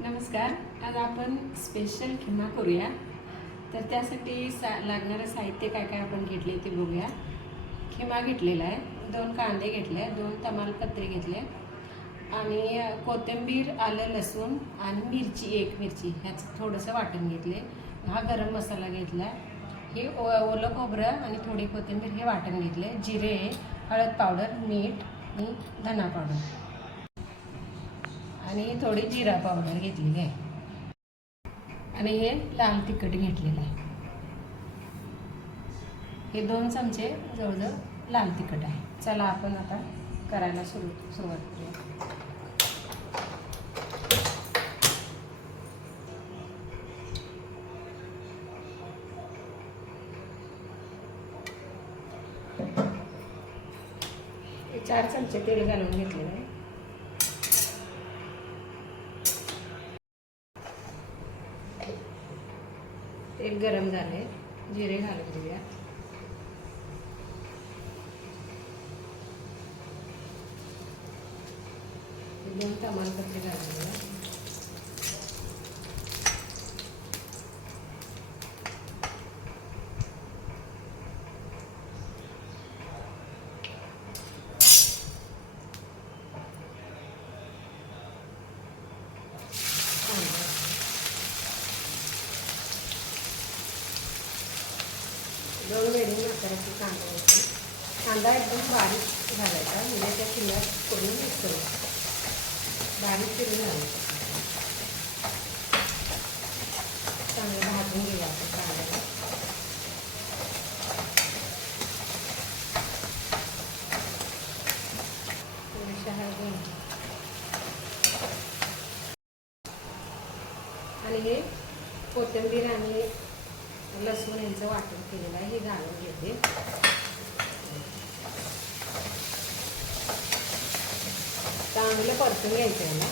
नमस्कार. आज आपण स्पेशल खिमा करूया. तर त्यासाठी लागणारं साहित्य काय काय आपण घेतले ते बघूया. खिमा घेतलेला आहे, 2 कांदे घेतले, 2 तमालपत्री घेतले आणि कोथिंबीर, आलं, लसूण आणि मिरची, 1 मिरची ह्याचं थोडंसं वाटण घेतले. हा गरम मसाला घेतला. हे ओलं खोबरं आणि थोडी कोथिंबीर हे वाटण घेतले. जिरे, हळद पावडर, मीठ आणि धना पावडर आणि थोडी जिरा पावडर घेतलेली आहे आणि हे लाल तिखट घेतलेलं आहे. हे 2 चमचे जवळजवळ लाल तिखट आहे. चला आपण आता करायला सुरुवात करूया. हे 4 चमचे तेल घालून घेतलेलं आहे. तेल गरम झाले, जिरे घालून देऊया. दोन तमालपत्री घालून देऊया. दोन वेळी आकाराची कांदा घ्यायची. कांदा एकदम बारीक घालायचा, म्हणजे त्या किल्ल्यात करून मिक्स करायचं. बारीक चिरून घालायचं. चांगलं भाजून घेऊया आपण कांद्याला. थोडीशी हळद घ्यायची आणि हे कोथिंबीर आणि लसूण यांचं वाटण केलेलं आहे, हे घालून घेते. चांगलं परतून घ्यायचं याला.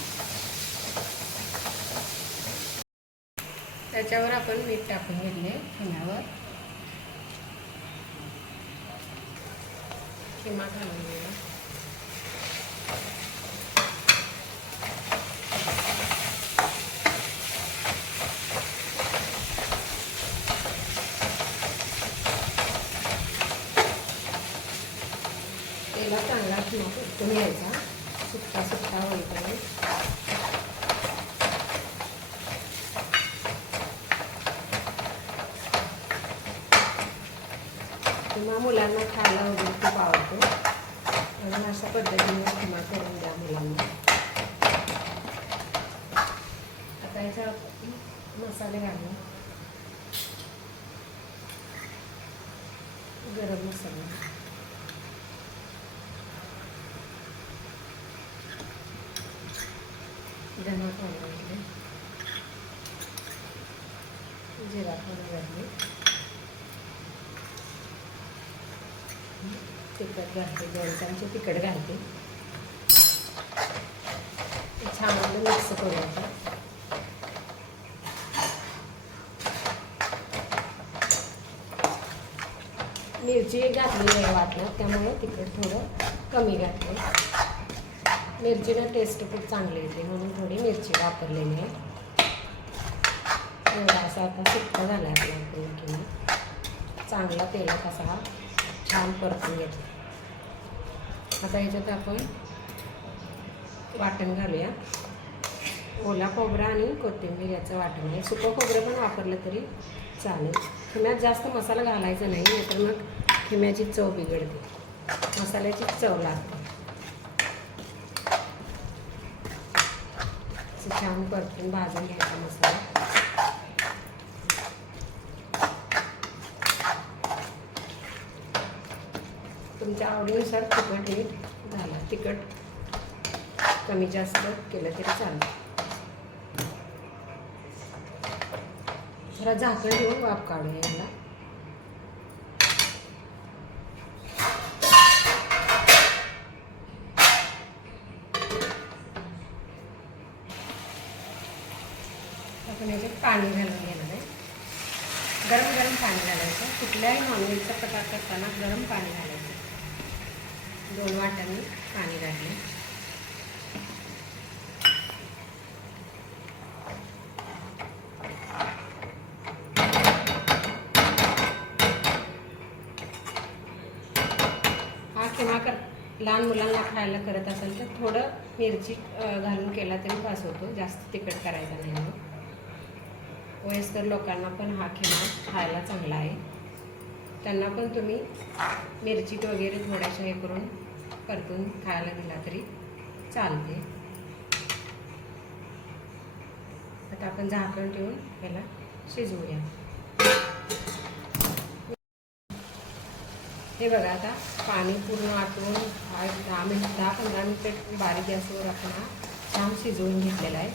त्याच्यावर आपण मीठ टाकून घेतले. खिम्यावर खिमा घालून घेऊया. तेला चांगला खिमा परतून घ्यायचा, सुट्टा सुट्टा होईपर्यंत. किंवा मुलांना खायला वगैरे खूप आवडतो, म्हणून अशा पद्धतीने खिमा करून द्या मुलांना. आता याच्या मसाले घालून. गरम मसाला, धना पावडर घातले, जिरा पावडर घातली, तिखट घालते, 2 चमचे तिखट घालते. छान मिक्स करूया. मिरची घातली आहे वाटण्यात, त्यामुळे तिखट थोडं कमी घातले. मिरचीनं टेस्ट खूप चांगली येते, म्हणून थोडी मिरची वापरलेली आहे. असा आता सुक्का झाला आहे आपला किंवा चांगला तेलात असा हा छान परतून घेतला. आता ह्याच्यात आपण वाटण घालूया. ओला खोबरा आणि कोथिंबीर याचं वाटण आहे. सुकं खोबरं पण वापरलं तरी चालेल. खिम्यात जास्त मसाला घालायचा नाही, नाहीतर मग खिम्याची चव बिघडते, मसाल्याची चव लागते. छान परतून भाजून घ्यायचा मसाला. तुमच्या आवडीनुसार तिखट मीठ झालं. तिखट कमी जास्त केलं तरी चालेल. जरा झाकण घेऊन वाफ काढूया याला. आपण याच्यात पाणी घालून घेणार आहे. गरम गरम पाणी घालायचं. कुठल्याही नॉनव्हेजचा प्रकार करताना गरम पाणी घालायचं. 2 वाट्यांनी पाणी घातले. लहान मुलांना खायला करत असेल तर थोडं मिरची घालून केला तरी पास होतो, जास्त तिखट करायचा नाही मग. वयस्कर लोकांना पण हा खिमा खायला चांगला आहे, त्यांना पण तुम्ही मिरची वगैरे थोड्याशा हे करून परतून खायला दिला तरी चालते. आता आपण झाकण ठेवून याला शिजवूया. हे बघा आता पाणी पूर्ण आटवून 10-15 मिनिटं बारीक गॅसवर आपण हा छान शिजवून घेतलेला आहे.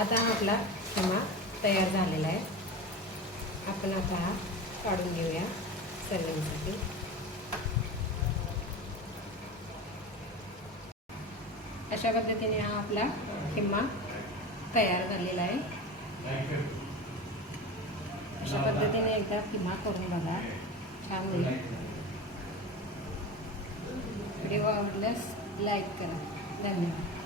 आता हा आपला खिमा तयार झालेला आहे. आपण आता हा काढून घेऊया सर्विंगसाठी. अशा पद्धतीने हा आपला खिमा तयार झालेला आहे. अशा पद्धतीने एकदा खिमा करून बघा, छान होईल. व्हिडिओ आवडल्यास लाईक करा. धन्यवाद.